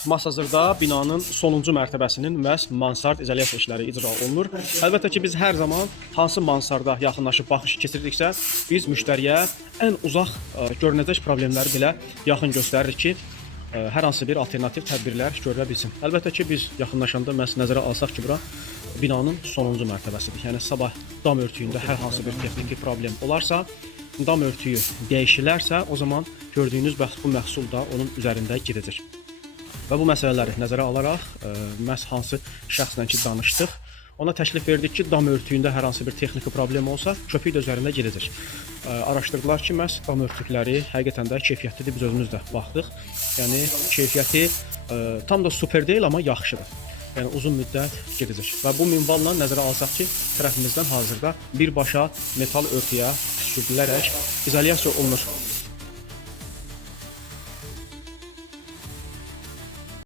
Hazırda binanın sonuncu mərtəbəsinin məhz mansard izolyasiya işləri icra olunur. Əlbəttə ki, biz hər zaman hansı mansarda yaxınlaşıb baxış keçirdiksə, biz müştəriyə ən uzaq görünəcək problemləri belə yaxın göstəririk ki, hər hansı bir alternativ tədbirlər görülə bilsin. Əlbəttə ki, biz yaxınlaşanda məhz nəzərə alsaq ki, bura binanın sonuncu mərtəbəsidir. Yəni sabah dam örtüyündə hər hansı bir texniki problem olarsa, dam örtüyü dəyişilərsə, o zaman gördüyünüz bu məhsul da onun üzərində gedəcək. Və bu məsələləri nəzərə alaraq məhz hansı şəxslə ki danışdıq, ona təklif verdik ki, dam örtüyündə hər hansı bir texniki problem olsa, köpük də üzərində gedəcək. Araşdırdılar ki, məhz dam örtükləri həqiqətən də keyfiyyətlidir, biz özümüz də baxdıq. Yəni keyfiyyəti tam da super deyil, amma yaxşıdır. Yəni uzun müddət gedəcək. Və bu minvalla nəzərə alsaq ki, tərəfimizdən hazırda birbaşa metal örtüyə püskürdilərək izolyasiya olunur.